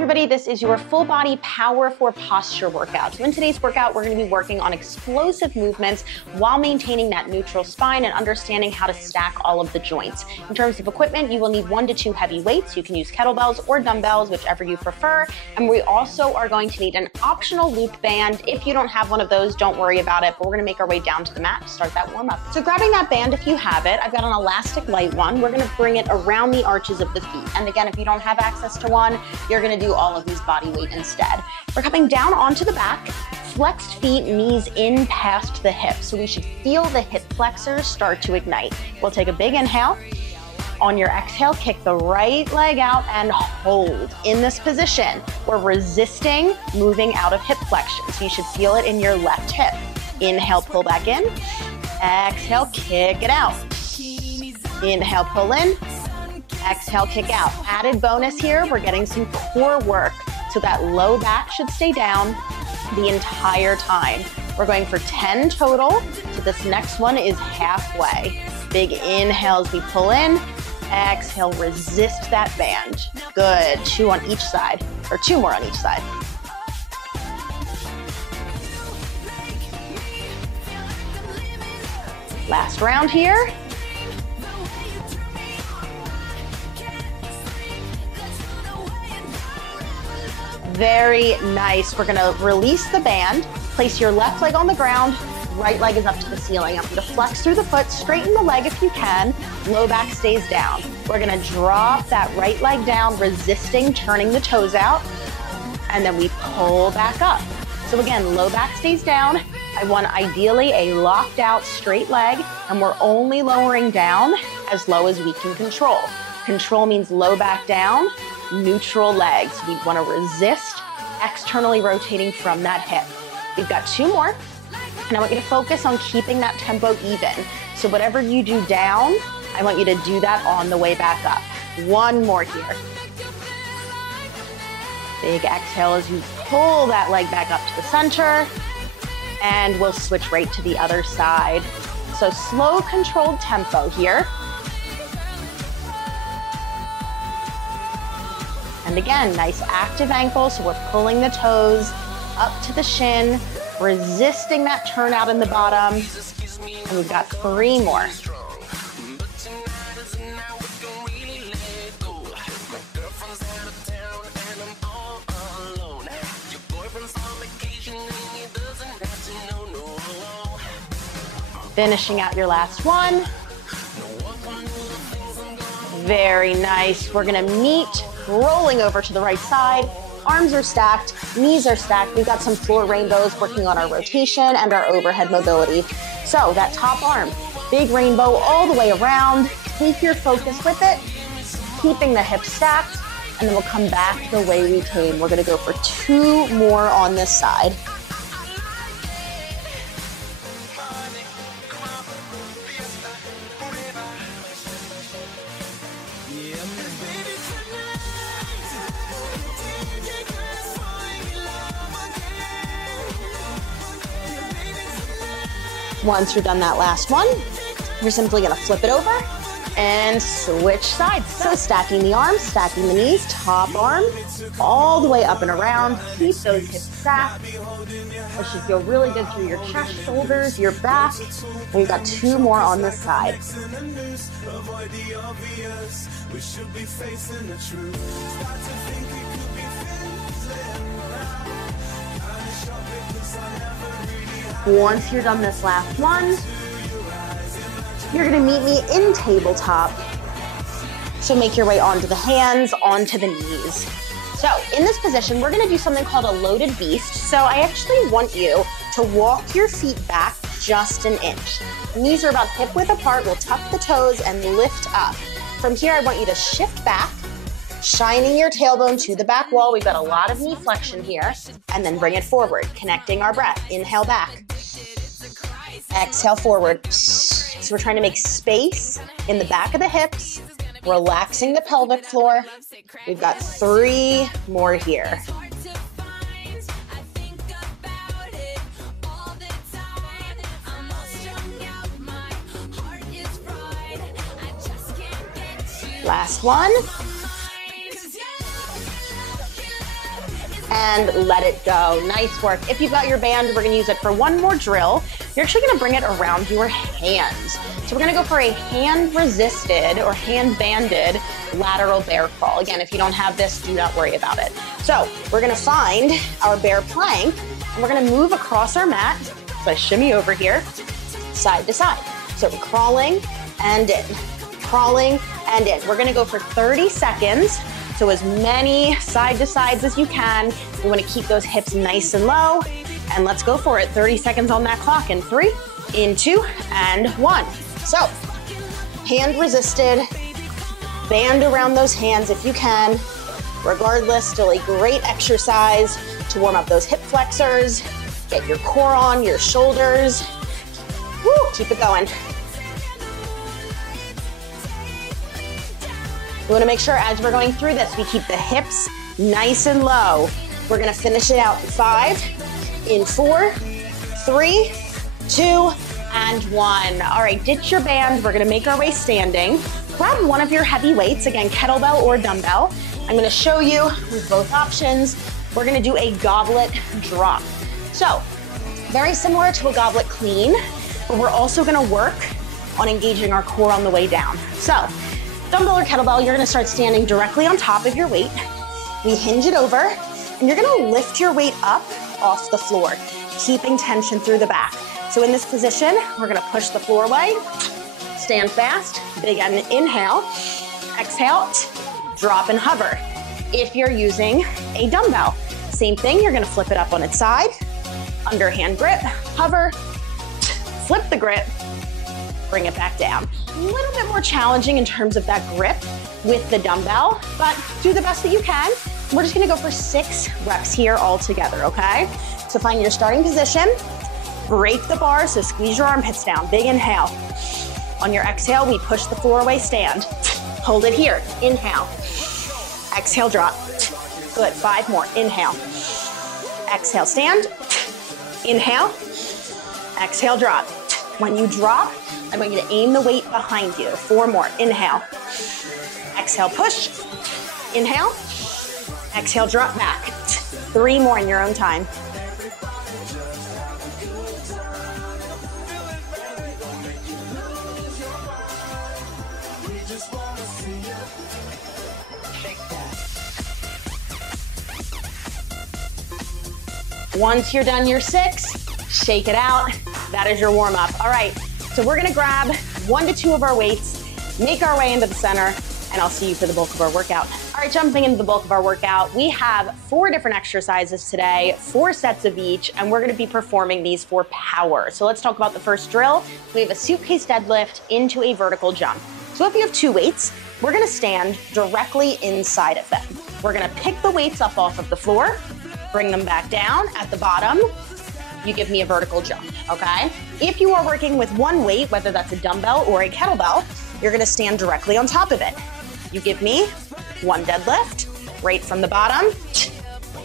everybody, this is your full body Power for Posture workout. So in today's workout, we're going to be working on explosive movements while maintaining that neutral spine and understanding how to stack all of the joints. In terms of equipment, you will need 1 to 2 heavy weights. You can use kettlebells or dumbbells, whichever you prefer. And we also are going to need an optional loop band. If you don't have one of those, don't worry about it, but we're going to make our way down to the mat to start that warm up. So grabbing that band, if you have it, I've got an elastic light one. We're going to bring it around the arches of the feet. And again, if you don't have access to one, you're going to do all of these body weight instead. We're coming down onto the back, flexed feet, knees in past the hips. So we should feel the hip flexors start to ignite. We'll take a big inhale. On your exhale, kick the right leg out and hold. In this position, we're resisting moving out of hip flexion. So you should feel it in your left hip. Inhale, pull back in. Exhale, kick it out. Inhale, pull in. Exhale, kick out. Added bonus here, we're getting some core work. So that low back should stay down the entire time. We're going for 10 total. So this next one is halfway. Big inhale as we pull in. Exhale, resist that band. Good, 2 on each side, or 2 more on each side. Last round here. Very nice. We're gonna release the band, place your left leg on the ground, right leg is up to the ceiling. I'm gonna flex through the foot, straighten the leg if you can, low back stays down. We're gonna drop that right leg down, resisting, turning the toes out, and then we pull back up. So again, low back stays down. I want ideally a locked out straight leg, and we're only lowering down as low as we can control. Control means low back down, neutral legs. We want to resist externally rotating from that hip. We've got 2 more, and I want you to focus on keeping that tempo even. So whatever you do down, I want you to do that on the way back up. 1 more here. Big exhale as you pull that leg back up to the center, and we'll switch right to the other side. So slow, controlled tempo here. And again, nice active ankle, so we're pulling the toes up to the shin, resisting that turn out in the bottom. And we've got 3 more. Finishing out your last one. Very nice. We're gonna meet, rolling over to the right side. Arms are stacked, knees are stacked. We've got some floor rainbows working on our rotation and our overhead mobility. So that top arm, big rainbow all the way around. Take your focus with it, keeping the hips stacked, and then we'll come back the way we came. We're gonna go for 2 more on this side. Once you're done that last one, you're simply gonna flip it over and switch sides. So stacking the arms, stacking the knees, top arm, all the way up and around. Keep those hips stacked. It should feel really good through your chest, shoulders, your back. And we've got 2 more on this side. Once you're done this last one, you're gonna meet me in tabletop. So make your way onto the hands, onto the knees. So in this position, we're gonna do something called a loaded beast. So I actually want you to walk your feet back just an inch. Knees are about hip width apart. We'll tuck the toes and lift up. From here, I want you to shift back, shining your tailbone to the back wall. We've got a lot of knee flexion here. And then bring it forward, connecting our breath. Inhale back. Exhale forward. So we're trying to make space in the back of the hips, relaxing the pelvic floor. We've got 3 more here. Last one. and let it go. Nice work. If you've got your band, we're gonna use it for one more drill. You're actually gonna bring it around your hands. So we're gonna go for a hand-resisted or hand-banded lateral bear crawl. Again, if you don't have this, do not worry about it. So we're gonna find our bear plank, and we're gonna move across our mat. So I shimmy over here, side to side. So crawling and in, crawling and in. We're gonna go for 30 seconds. So as many side to sides as you can. You wanna keep those hips nice and low. And let's go for it. 30 seconds on that clock in 3, in 2, and 1. So hand resisted, band around those hands if you can. Regardless, still a great exercise to warm up those hip flexors, get your core on, your shoulders. Woo, keep it going. We wanna make sure as we're going through this, we keep the hips nice and low. We're gonna finish it out in 5, in 4, 3, 2, and 1. All right, ditch your band. We're gonna make our way standing. Grab one of your heavy weights, again, kettlebell or dumbbell. I'm gonna show you with both options. We're gonna do a goblet drop. So, very similar to a goblet clean, but we're also gonna work on engaging our core on the way down. So, dumbbell or kettlebell, you're gonna start standing directly on top of your weight. We hinge it over, and you're gonna lift your weight up off the floor, keeping tension through the back. So in this position, we're gonna push the floor away, stand fast, big inhale, exhale, drop and hover. If you're using a dumbbell, same thing, you're gonna flip it up on its side, underhand grip, hover, flip the grip, bring it back down. A little bit more challenging in terms of that grip with the dumbbell, but do the best that you can. We're just gonna go for 6 reps here all together, okay? So find your starting position, break the bar, so squeeze your armpits down, big inhale. On your exhale, we push the floor away, stand. Hold it here, inhale. Exhale, drop. Good, 5 more, inhale. Exhale, stand. Inhale, exhale, drop. When you drop, I want you to aim the weight behind you. 4 more, inhale. Exhale, push. Inhale, exhale, drop back. 3 more in your own time. Once you're done your 6, shake it out. That is your warm up. All right, so we're gonna grab 1 to 2 of our weights, make our way into the center, and I'll see you for the bulk of our workout. All right, jumping into the bulk of our workout, we have 4 different exercises today, 4 sets of each, and we're gonna be performing these for power. So let's talk about the first drill. We have a suitcase deadlift into a vertical jump. So if you have 2 weights, we're gonna stand directly inside of them. We're gonna pick the weights up off of the floor, bring them back down at the bottom. You give me a vertical jump, okay? If you are working with 1 weight, whether that's a dumbbell or a kettlebell, you're gonna stand directly on top of it. You give me 1 deadlift, right from the bottom,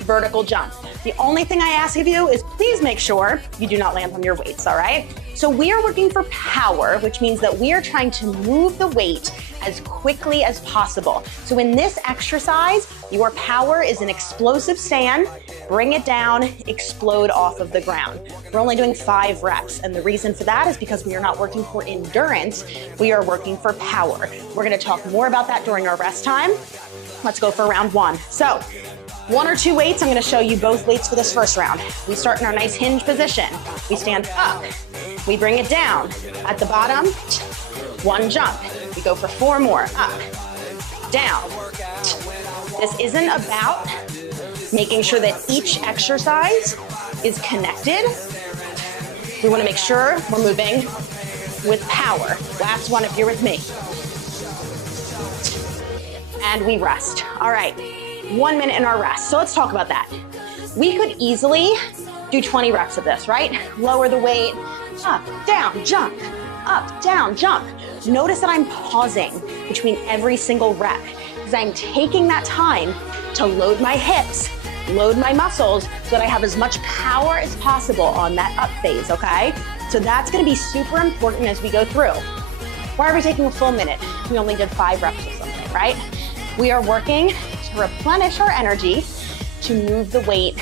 vertical jump. The only thing I ask of you is please make sure you do not land on your weights, all right? So we are working for power, which means that we are trying to move the weight as quickly as possible. So in this exercise, your power is an explosive stand, bring it down, explode off of the ground. We're only doing 5 reps, and the reason for that is because we are not working for endurance, we are working for power. We're gonna talk more about that during our rest time. Let's go for round 1. So 1 or 2 weights, I'm gonna show you both weights for this first round. We start in our nice hinge position. We stand up, we bring it down. At the bottom, 1 jump. We go for 4 more, up, down. This isn't about making sure that each exercise is connected. We wanna make sure we're moving with power. Last one if you're with me. And we rest. All right, 1 minute in our rest. So let's talk about that. We could easily do 20 reps of this, right? Lower the weight, up, down, jump, up, down, jump. Notice that I'm pausing between every single rep because I'm taking that time to load my hips, load my muscles so that I have as much power as possible on that up phase, okay? So that's gonna be super important as we go through. Why are we taking a full minute? We only did 5 reps or something, right? We are working to replenish our energy, to move the weight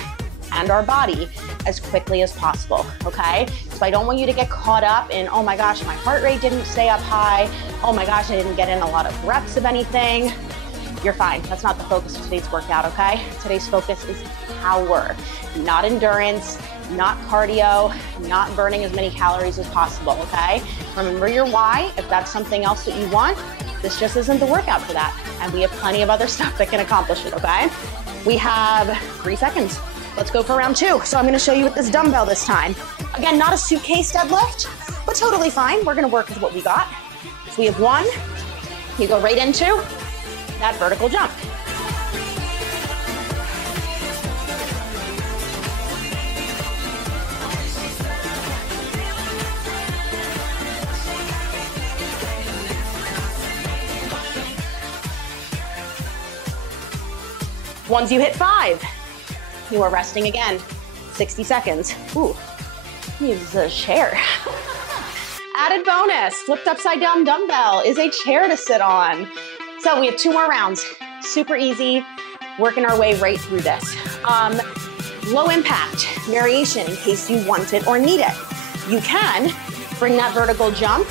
and our body as quickly as possible, okay? So I don't want you to get caught up in, oh my gosh, my heart rate didn't stay up high. Oh my gosh, I didn't get in a lot of reps of anything. You're fine. That's not the focus of today's workout, okay? Today's focus is power, not endurance, not cardio, not burning as many calories as possible, okay? Remember your why. If that's something else that you want, this just isn't the workout for that. And we have plenty of other stuff that can accomplish it, okay? We have 3 seconds. Let's go for round 2. So I'm gonna show you with this dumbbell this time. Again, not a suitcase deadlift, but totally fine. We're gonna work with what we got. So we have 1, you go right into that vertical jump. Once you hit 5, you are resting again. 60 seconds. Ooh, use a chair. Added bonus, flipped upside down dumbbell is a chair to sit on. So we have 2 more rounds. Super easy, working our way right through this. Low impact variation in case you want it or need it. You can bring that vertical jump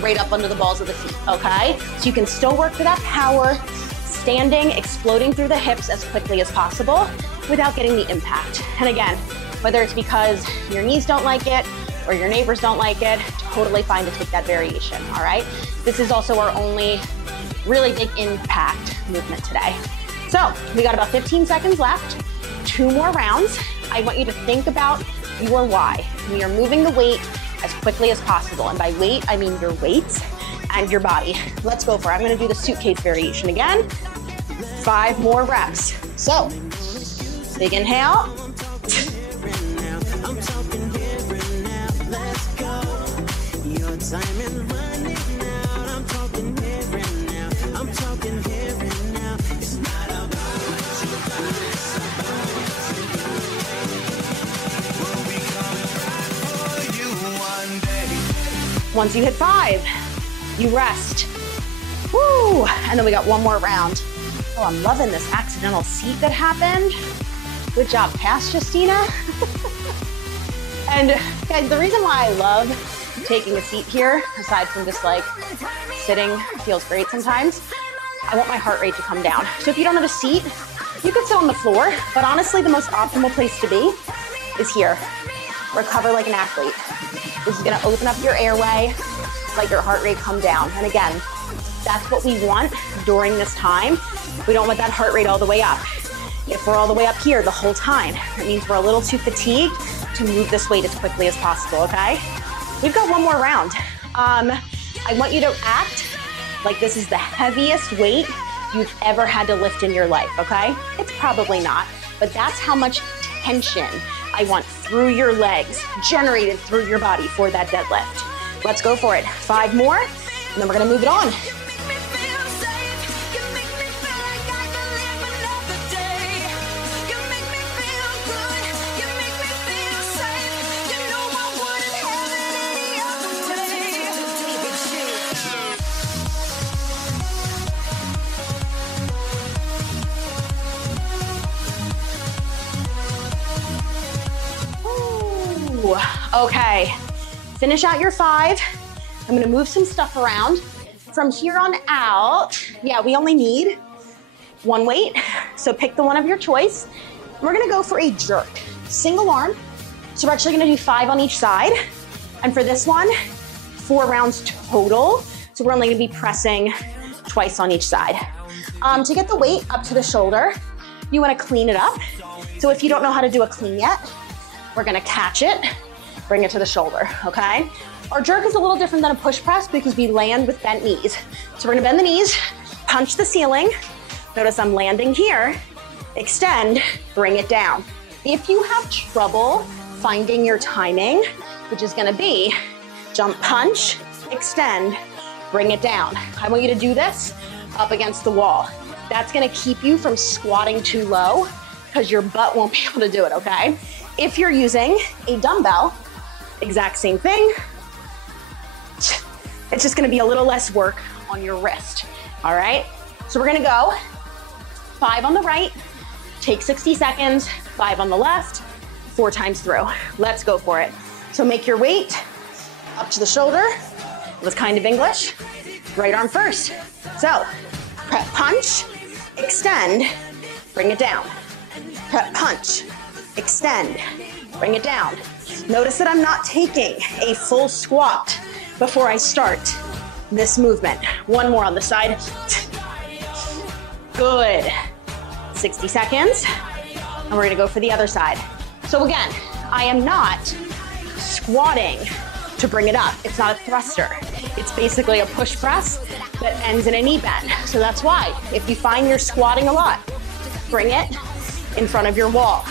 right up under the balls of the feet, okay? So you can still work for that power, standing, exploding through the hips as quickly as possible without getting the impact. And again, whether it's because your knees don't like it or your neighbors don't like it, totally fine to take that variation, all right? This is also our only really big impact movement today. So we got about 15 seconds left, 2 more rounds. I want you to think about your why. We are moving the weight as quickly as possible. And by weight, I mean your weight and your body. Let's go for it. I'm gonna do the suitcase variation again. 5 more reps. So, big inhale. Once you hit 5, you rest. Woo! And then we got 1 more round. Oh, I'm loving this accidental seat that happened. Good job, pass, Justina. And guys, the reason why I love taking a seat here, aside from just like sitting feels great sometimes, I want my heart rate to come down. So if you don't have a seat, you could sit on the floor, but honestly, the most optimal place to be is here. Recover like an athlete. This is gonna open up your airway, let your heart rate come down. And again, that's what we want during this time. We don't want that heart rate all the way up. If we're all the way up here the whole time, that means we're a little too fatigued to move this weight as quickly as possible, okay? We've got 1 more round. I want you to act like this is the heaviest weight you've ever had to lift in your life, okay? It's probably not, but that's how much tension I want through your legs, generated through your body for that deadlift. Let's go for it. 5 more, and then we're gonna move it on. Okay, finish out your 5. I'm gonna move some stuff around. From here on out, yeah, we only need 1 weight, so pick the one of your choice. We're gonna go for a jerk, single arm. So we're actually gonna do 5 on each side. And for this one, 4 rounds total. So we're only gonna be pressing twice on each side. To get the weight up to the shoulder, you wanna clean it up. So if you don't know how to do a clean yet, we're gonna catch it, bring it to the shoulder, okay? Our jerk is a little different than a push press because we land with bent knees. So we're gonna bend the knees, punch the ceiling. Notice I'm landing here, extend, bring it down. If you have trouble finding your timing, which is gonna be jump, punch, extend, bring it down. I want you to do this up against the wall. That's gonna keep you from squatting too low because your butt won't be able to do it, okay? If you're using a dumbbell, exact same thing. It's just gonna be a little less work on your wrist, all right? So we're gonna go 5 on the right, Take 60 seconds, 5 on the left, 4 times through. Let's go for it. So make your weight up to the shoulder. It was kind of English. Right arm first. So prep punch, extend, bring it down. Prep punch, extend, bring it down. Notice that I'm not taking a full squat before I start this movement. One more on the side. Good. 60 seconds. And we're gonna go for the other side. So again, I am not squatting to bring it up. It's not a thruster. It's basically a push press that ends in a knee bend. So that's why, if you find you're squatting a lot, bring it in front of your wall.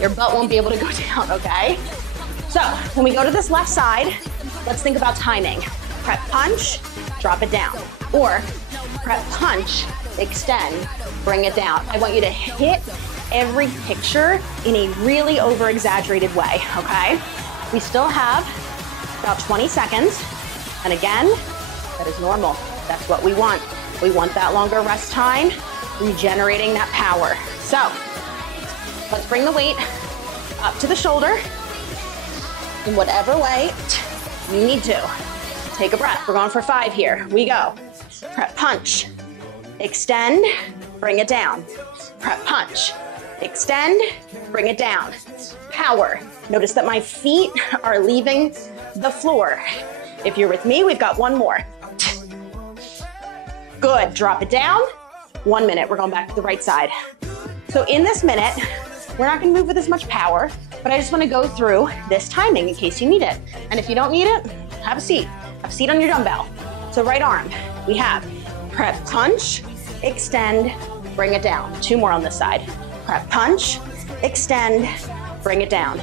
Your butt won't be able to go down, okay? So when we go to this left side, let's think about timing. Prep punch, drop it down. Or prep punch, extend, bring it down. I want you to hit every picture in a really over-exaggerated way, okay? We still have about 20 seconds. And again, that is normal. That's what we want. We want that longer rest time, regenerating that power. So let's bring the weight up to the shoulder in whatever way you need to. Take a breath. We're going for 5 here. We go. Prep punch, extend, bring it down. Prep punch, extend, bring it down. Power. Notice that my feet are leaving the floor. If you're with me, we've got one more. Good. Drop it down. 1 minute. We're going back to the right side. So in this minute, we're not going to move with as much power, but I just want to go through this timing in case you need it. And if you don't need it, have a seat. Have a seat on your dumbbell. So right arm, we have prep punch, extend, bring it down. 2 more on this side. Prep punch, extend, bring it down.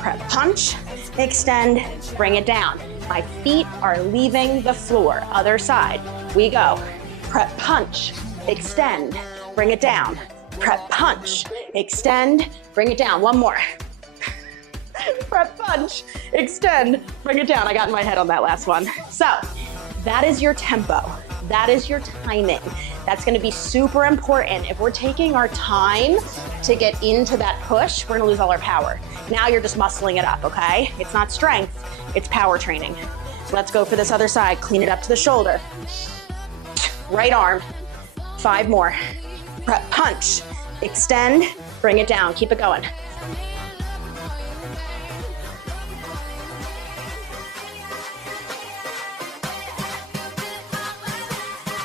Prep punch, extend, bring it down. My feet are leaving the floor. Other side. We go. Prep punch, extend, bring it down. Prep punch, extend, bring it down. 1 more. Prep punch, extend, bring it down. I got in my head on that last one. So that is your tempo. That is your timing. That's gonna be super important. If we're taking our time to get into that push, we're gonna lose all our power. Now you're just muscling it up, okay? It's not strength, it's power training. Let's go for this other side. Clean it up to the shoulder. Right arm, 5 more. Prep punch, extend, bring it down. Keep it going.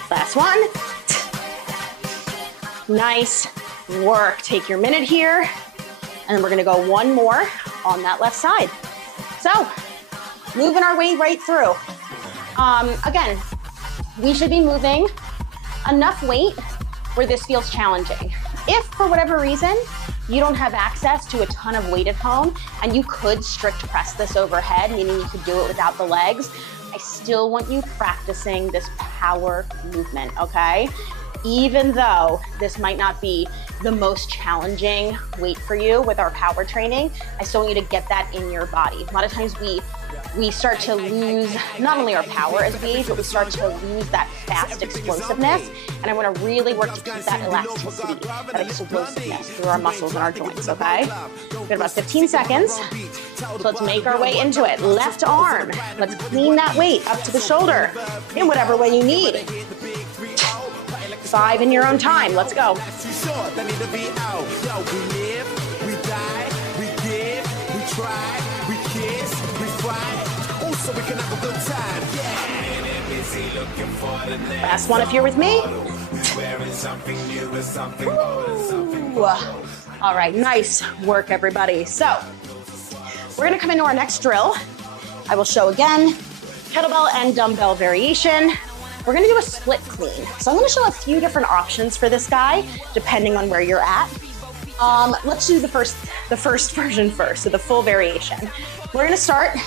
Last one. Nice work. Take your minute here, and then we're gonna go 1 more on that left side. So, moving our way right through. Again, we should be moving enough weight where this feels challenging. If for whatever reason, you don't have access to a ton of weight at home, and you could strict press this overhead, meaning you could do it without the legs, I still want you practicing this power movement, okay? Even though this might not be the most challenging weight for you with our power training, I still want you to get that in your body. A lot of times we start to lose not only our power as we age, but we start to lose that fast explosiveness. And I want to really work to keep that elasticity, that explosiveness through our muscles and our joints, okay? We've got about 15 seconds. So let's make our way into it. Left arm. Let's clean that weight up to the shoulder in whatever way you need. 5 in your own time. Let's go. Last one if you're with me. Ooh. All right, nice work, everybody. So we're gonna come into our next drill. I will show again, kettlebell and dumbbell variation. We're gonna do a split clean. So I'm gonna show a few different options for this guy, depending on where you're at. Let's do the first version first, so the full variation. We're gonna start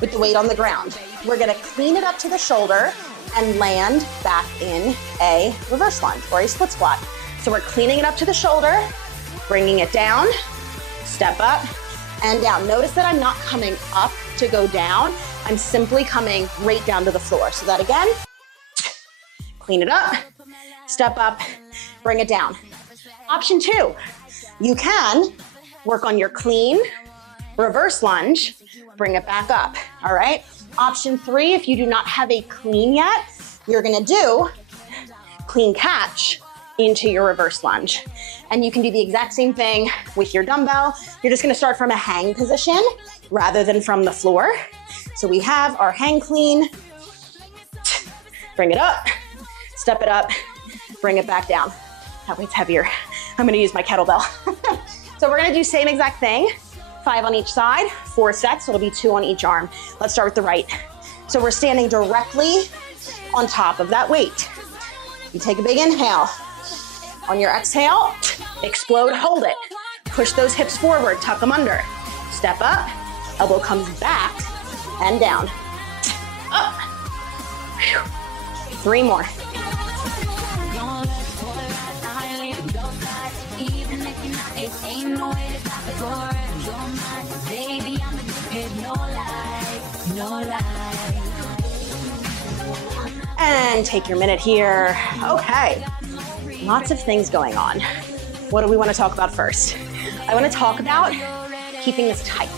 with the weight on the ground. We're gonna clean it up to the shoulder and land back in a reverse lunge or a split squat. So we're cleaning it up to the shoulder, bringing it down, step up and down. Notice that I'm not coming up to go down. I'm simply coming right down to the floor. So that again, clean it up, step up, bring it down. Option 2, You can work on your clean, reverse lunge, bring it back up, all right? Option 3, if you do not have a clean yet, you're gonna do clean catch into your reverse lunge. And you can do the exact same thing with your dumbbell. You're just gonna start from a hang position rather than from the floor. So we have our hang clean, bring it up, step it up, bring it back down. That weight's heavier. I'm gonna use my kettlebell. So we're gonna do same exact thing, 5 on each side, 4 sets, so it'll be 2 on each arm. Let's start with the right. So we're standing directly on top of that weight. You take a big inhale. On your exhale, explode, hold it. Push those hips forward, tuck them under. Step up, elbow comes back and down. Up. 3 more. And take your minute here. Okay, lots of things going on. What do we want to talk about first? I want to talk about keeping this tight.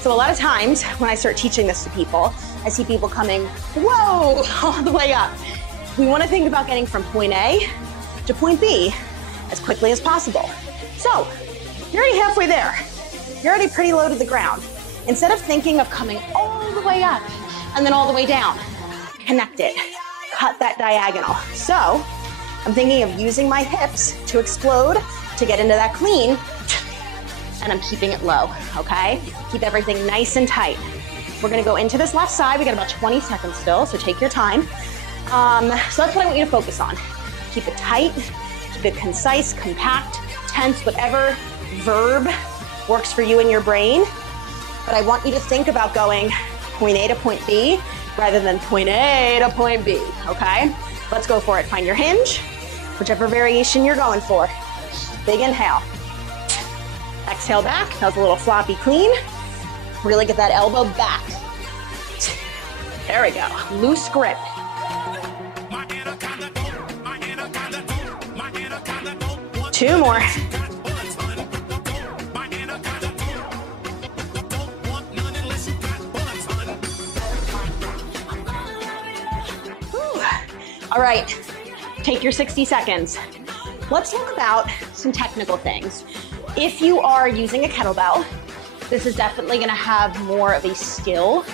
So a lot of times when I start teaching this to people, I see people coming, whoa, all the way up. We want to think about getting from point A to point B as quickly as possible. So you're already halfway there. You're already pretty low to the ground. Instead of thinking of coming all the way up and then all the way down, connect it, cut that diagonal. So I'm thinking of using my hips to explode, to get into that clean, and I'm keeping it low, okay? Keep everything nice and tight. We're gonna go into this left side. We got about 20 seconds still, so take your time. So that's what I want you to focus on. Keep it tight, keep it concise, compact, tense, whatever verb works for you in your brain. But I want you to think about going point A to point B rather than point A to point B, okay? Let's go for it. Find your hinge, whichever variation you're going for. Big inhale. Exhale back. That was a little floppy clean. Really get that elbow back. There we go. Loose grip. Two more. All right, take your 60 seconds. Let's talk about some technical things. If you are using a kettlebell, this is definitely gonna have more of a skill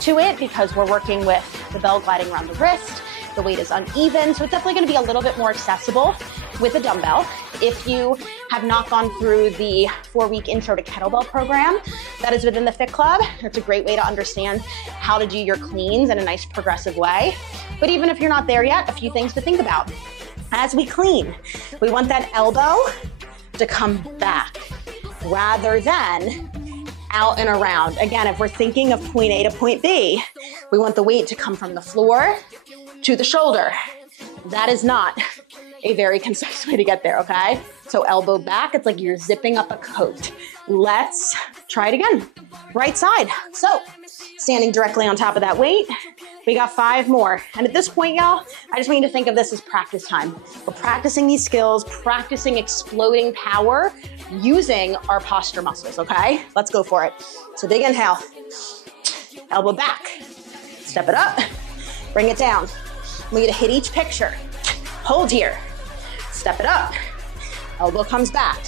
to it because we're working with the bell gliding around the wrist, the weight is uneven, so it's definitely gonna be a little bit more accessible with a dumbbell. If you have not gone through the 4-week intro to kettlebell program that is within the Fit Club, it's a great way to understand how to do your cleans in a nice progressive way. But even if you're not there yet, a few things to think about. As we clean, we want that elbow to come back rather than out and around. Again, if we're thinking of point A to point B, we want the weight to come from the floor to the shoulder. That is not a very concise way to get there, okay? So elbow back, it's like you're zipping up a coat. Let's try it again. Right side. So standing directly on top of that weight. We got 5 more. And at this point, y'all, I just want you to think of this as practice time. We're practicing these skills, practicing exploding power using our posture muscles, okay? Let's go for it. So big inhale, elbow back, step it up, bring it down. I want you to hit each picture. Hold here, step it up, elbow comes back.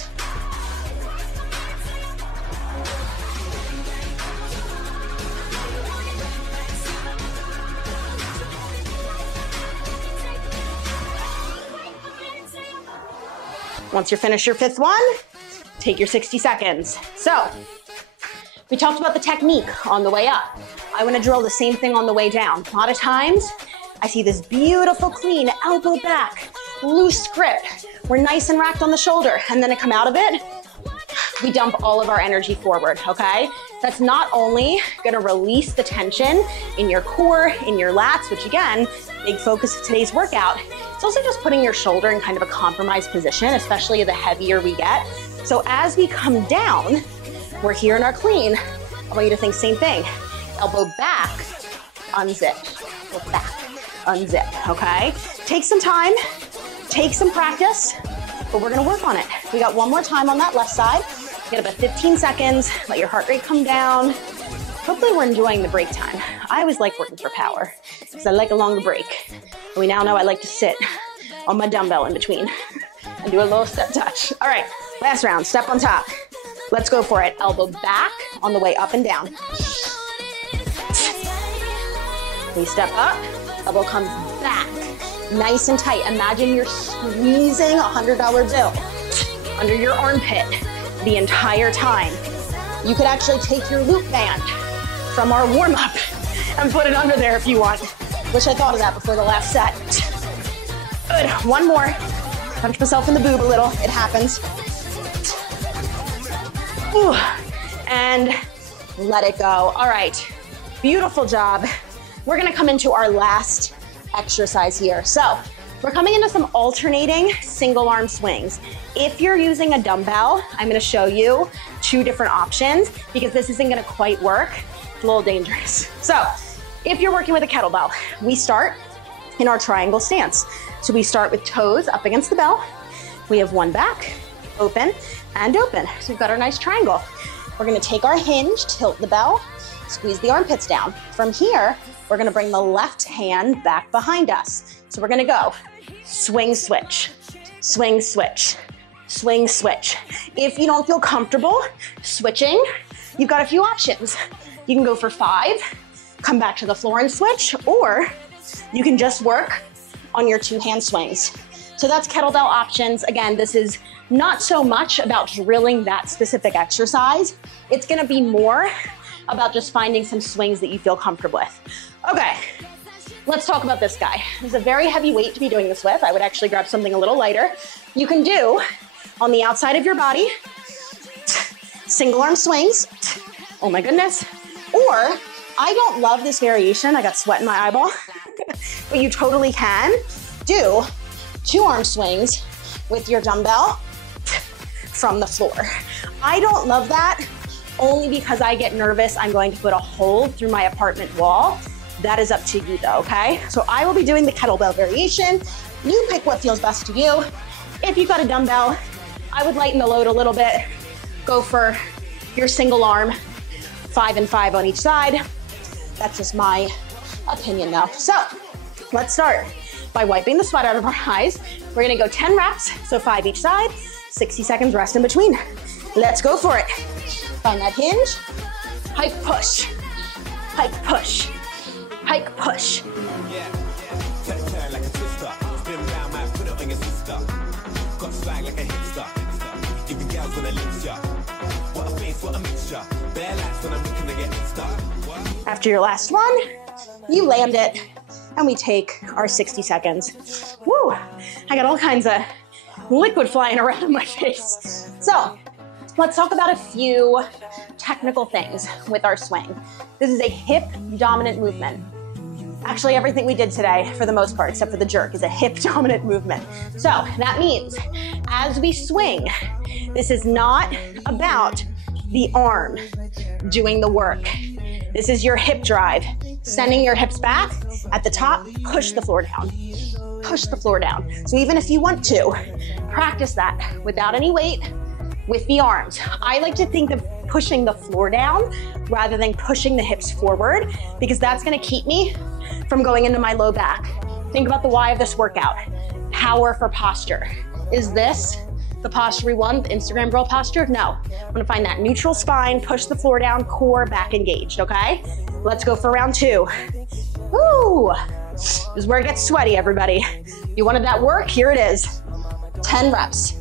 Once you're finished your 5th one, take your 60 seconds. So we talked about the technique on the way up. I want to drill the same thing on the way down. A lot of times I see this beautiful clean, elbow back, loose grip. We're nice and racked on the shoulder, and then to come out of it, we dump all of our energy forward, okay? That's not only gonna release the tension in your core, in your lats, which again, big focus of today's workout, it's also just putting your shoulder in kind of a compromised position, especially the heavier we get. So as we come down, we're here in our clean. I want you to think same thing. Elbow back, unzip, elbow back, unzip, okay? Take some time, take some practice, but we're gonna work on it. We got one more time on that left side. Get about 15 seconds, let your heart rate come down. Hopefully we're enjoying the break time. I always like working for power because I like a longer break. And we now know I like to sit on my dumbbell in between and do a little step touch. All right, last round, step on top. Let's go for it. Elbow back on the way up and down. We step up, elbow comes back, nice and tight. Imagine you're squeezing a $100 bill under your armpit the entire time. You could actually take your loop band from our warm-up and put it under there if you want. Wish I thought of that before the last set. Good, one more. Punch myself in the boob a little, it happens. Whew. And let it go. All right, beautiful job. We're gonna come into our last exercise here. So we're coming into some alternating single arm swings. If you're using a dumbbell, I'm gonna show you two different options because this isn't gonna quite work. It's a little dangerous. So if you're working with a kettlebell, we start in our triangle stance. So we start with toes up against the bell. We have one back, open and open. So we've got our nice triangle. We're gonna take our hinge, tilt the bell, squeeze the armpits down. From here, we're gonna bring the left hand back behind us. So we're gonna go swing, switch, swing, switch, swing, switch. If you don't feel comfortable switching, you've got a few options. You can go for 5, come back to the floor and switch, or you can just work on your 2-hand swings. So that's kettlebell options. Again, this is not so much about drilling that specific exercise. It's gonna be more about just finding some swings that you feel comfortable with. Okay, let's talk about this guy. This is a very heavy weight to be doing this with. I would actually grab something a little lighter. You can do on the outside of your body, single arm swings. Oh my goodness. Or, I don't love this variation. I got sweat in my eyeball. But you totally can do 2-arm swings with your dumbbell from the floor. I don't love that only because I get nervous I'm going to put a hole through my apartment wall. That is up to you though, okay? So I will be doing the kettlebell variation. You pick what feels best to you. If you've got a dumbbell, I would lighten the load a little bit. Go for your single arm, 5 and 5 on each side. That's just my opinion though. So let's start by wiping the sweat out of our eyes. We're gonna go 10 reps, so 5 each side, 60 seconds rest in between. Let's go for it. Find that hinge, hike, push, hike, push, hike, push. After your last one, you land it, and we take our 60 seconds. Woo, I got all kinds of liquid flying around my face. So let's talk about a few technical things with our swing. This is a hip dominant movement. Actually, everything we did today, for the most part, except for the jerk, is a hip dominant movement. So that means as we swing, this is not about the arm doing the work. This is your hip drive, sending your hips back at the top, push the floor down, push the floor down. So even if you want to, practice that without any weight with the arms. I like to think of pushing the floor down rather than pushing the hips forward because that's gonna keep me from going into my low back. Think about the why of this workout. Power for posture. Is this the posture we want, the Instagram girl posture? No. I'm gonna find that neutral spine, push the floor down, core back engaged, okay? Let's go for round 2. Woo! This is where it gets sweaty, everybody. You wanted that work? Here it is. 10 reps.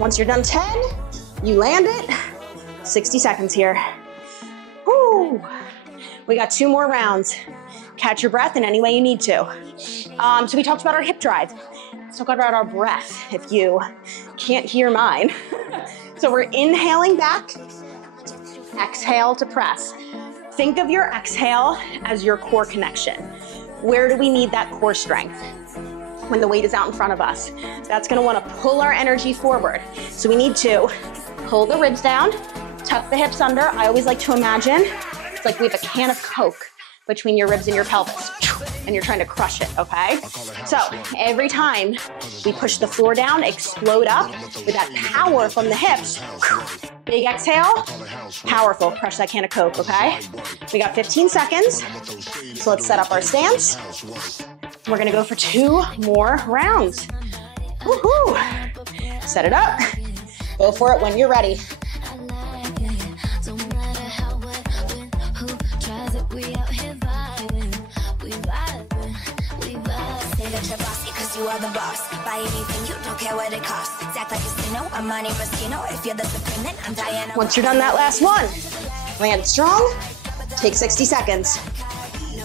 Once you're done 10, you land it. 60 seconds here. Woo! We got 2 more rounds. Catch your breath in any way you need to. So we talked about our hip drive. Let's talk about our breath if you can't hear mine. So we're inhaling back, exhale to press. Think of your exhale as your core connection. Where do we need that core strength? when the weight is out in front of us. So that's gonna wanna pull our energy forward. So we need to pull the ribs down, tuck the hips under. I always like to imagine it's like we have a can of Coke between your ribs and your pelvis, and you're trying to crush it, okay? So every time we push the floor down, explode up with that power from the hips. Big exhale, powerful, crush that can of Coke, okay? We got 15 seconds, so let's set up our stance. We're gonna go for 2 more rounds. Woohoo! Set it up, go for it when you're ready. You are the boss. Buy anything, you don't care what it costs. Act like Justina, I'm money Moschino. If you're the supreme, then I'm Diana. Once you're done that last one, land strong, take 60 seconds.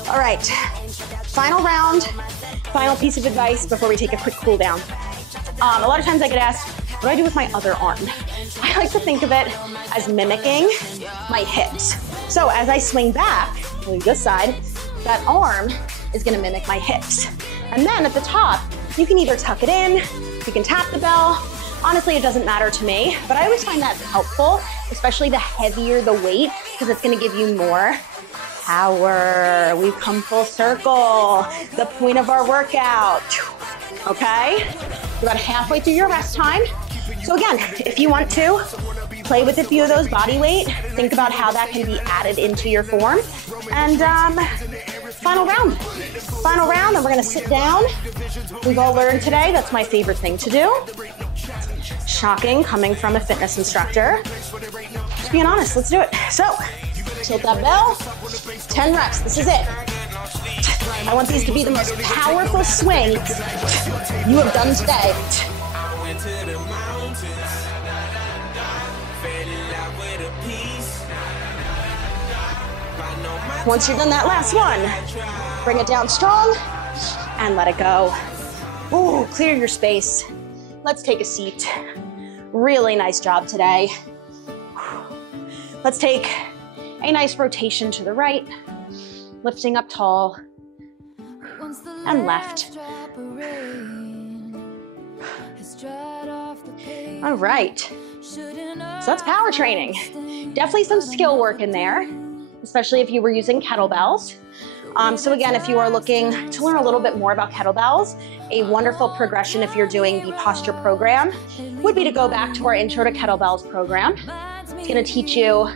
All right, final round, final piece of advice before we take a quick cool down. A lot of times I get asked, what do I do with my other arm? I like to think of it as mimicking my hips. So as I swing back, I'll leave this side, that arm is gonna mimic my hips. And then at the top, you can either tuck it in, you can tap the bell. Honestly, it doesn't matter to me, but I always find that helpful, especially the heavier the weight, because it's gonna give you more power. We've come full circle, the point of our workout, okay? You're about halfway through your rest time. So again, if you want to, play with a few of those body weight, think about how that can be added into your form. And final round, and we're gonna sit down. We've all learned today, that's my favorite thing to do. Shocking, coming from a fitness instructor. Just being honest, let's do it. So, tilt that bell, 10 reps, this is it. I want these to be the most powerful swings you have done today. Once you're done that last one, bring it down strong and let it go. Ooh, clear your space. Let's take a seat. Really nice job today. Let's take a nice rotation to the right, lifting up tall and left. All right, so that's power training. Definitely some skill work in there, especially if you were using kettlebells. So again, if you are looking to learn a little bit more about kettlebells, a wonderful progression if you're doing the posture program would be to go back to our Intro to Kettlebells program. It's gonna teach you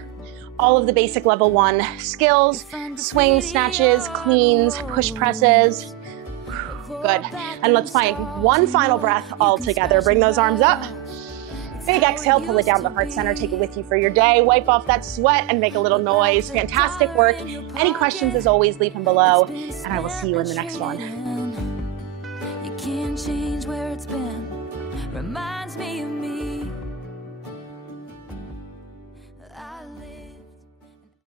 all of the basic level 1 skills, swings, snatches, cleans, push presses. Good, and let's find one final breath all together. Bring those arms up. Big exhale, pull it down to the heart center, take it with you for your day, wipe off that sweat and make a little noise. Fantastic work. Any questions, as always, leave them below, and I will see you in the next one. You can't change where it's been, reminds me of me.